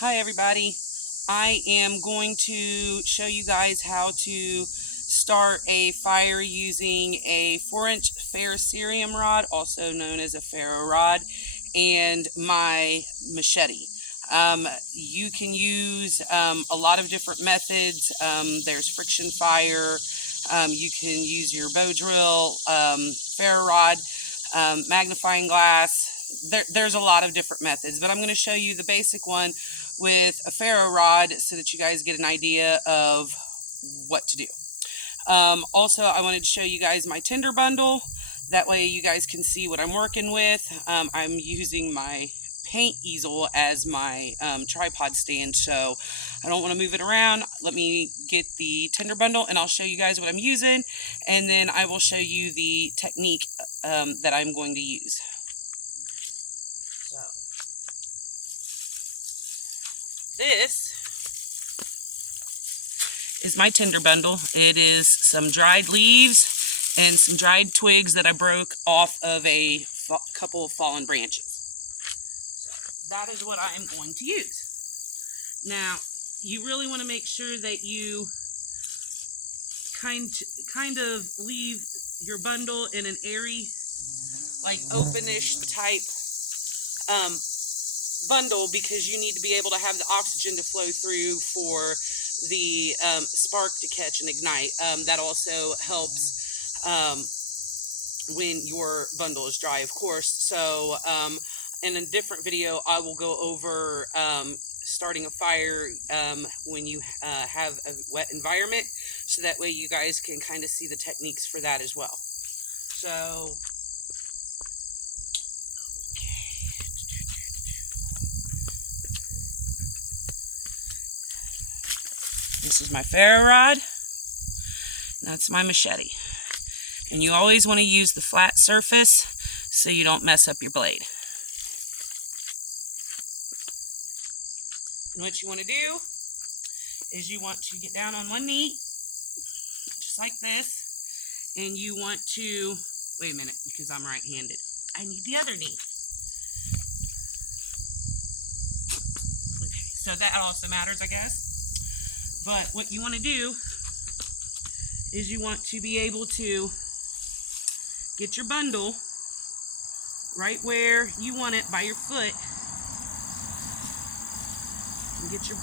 Hi everybody, I am going to show you guys how to start a fire using a 4-inch ferrocerium rod, also known as a ferro rod, and my machete. You can use a lot of different methods. There's friction fire, you can use your bow drill, ferro rod, magnifying glass. There's a lot of different methods, but I'm going to show you the basic one with a ferro rod so that you guys get an idea of what to do. Also, I wanted to show you guys my tinder bundle. That way you guys can see what I'm working with. I'm using my paint easel as my tripod stand, so I don't want to move it around. Let me get the tinder bundle and I'll show you guys what I'm using, and then I will show you the technique that I'm going to use. So, this is my tinder bundle. It is some dried leaves and some dried twigs that I broke off of a couple of fallen branches. So that is what I am going to use. Now, you really want to make sure that you kind of leave your bundle in an airy, like openish type bundle, because you need to be able to have the oxygen to flow through for the spark to catch and ignite. That also helps when your bundle is dry, of course. So in a different video, I will go over starting a fire when you have a wet environment, so that way you guys can kind of see the techniques for that as well. So this is my ferro rod. That's my machete. And you always want to use the flat surface so you don't mess up your blade. And what you want to do is you want to get down on one knee, just like this, and you want to, wait a minute, because I'm right-handed, I need the other knee. Okay, so that also matters, I guess. But what you want to do is you want to be able to get your bundle right where you want it by your foot, and get your,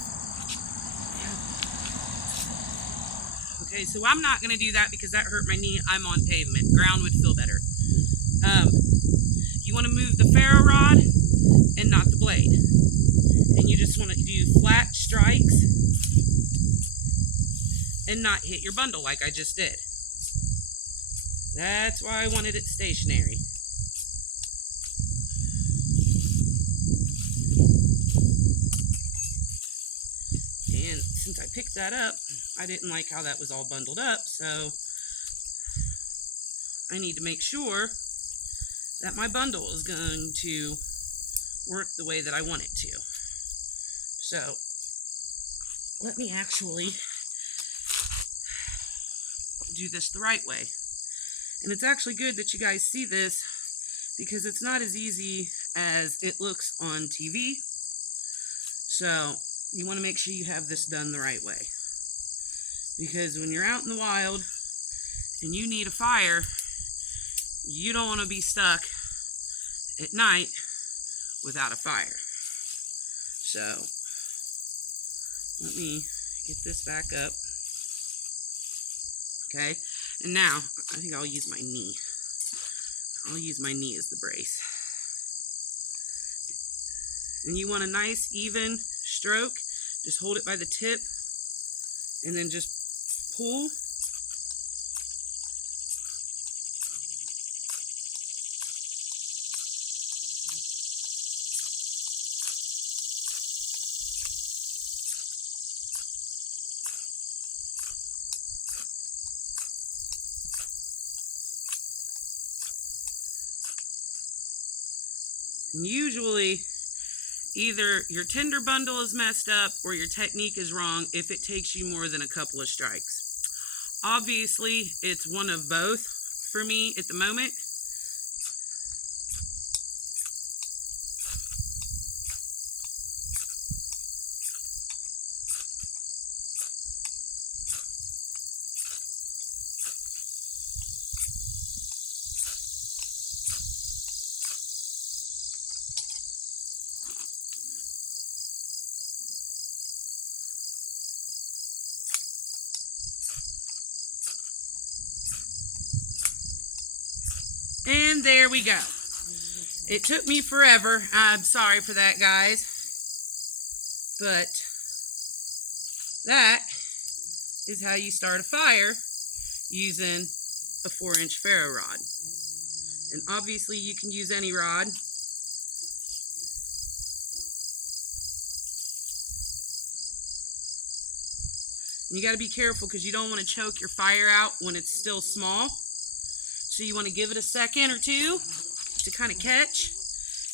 okay, so I'm not going to do that because that hurt my knee. I'm on pavement. Ground would feel better. You want to move the ferro rod and not the blade, and you just want to do flat strikes and not hit your bundle like I just did. That's why I wanted it stationary. And since I picked that up, I didn't like how that was all bundled up, so I need to make sure that my bundle is going to work the way that I want it to. So let me actually do this the right way. And it's actually good that you guys see this, because it's not as easy as it looks on TV. So you want to make sure you have this done the right way, because when you're out in the wild and you need a fire, you don't want to be stuck at night without a fire. So let me get this back up. Okay, and now I think I'll use my knee. I'll use my knee as the brace. And you want a nice even stroke. Just hold it by the tip and then just pull. And usually either your tinder bundle is messed up or your technique is wrong if it takes you more than a couple of strikes. Obviously, it's one of both for me at the moment. And there we go. It took me forever. I'm sorry for that, guys. But that is how you start a fire using a 4-inch ferro rod. And obviously you can use any rod. And you got to be careful because you don't want to choke your fire out when it's still small. So you want to give it a second or two to kind of catch.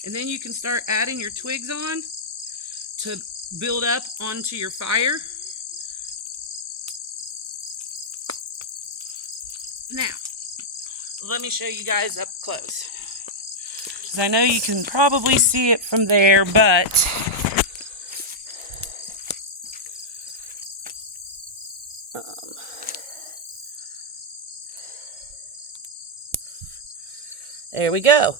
And then you can start adding your twigs on to build up onto your fire. Now, let me show you guys up close. Because I know you can probably see it from there, but there we go.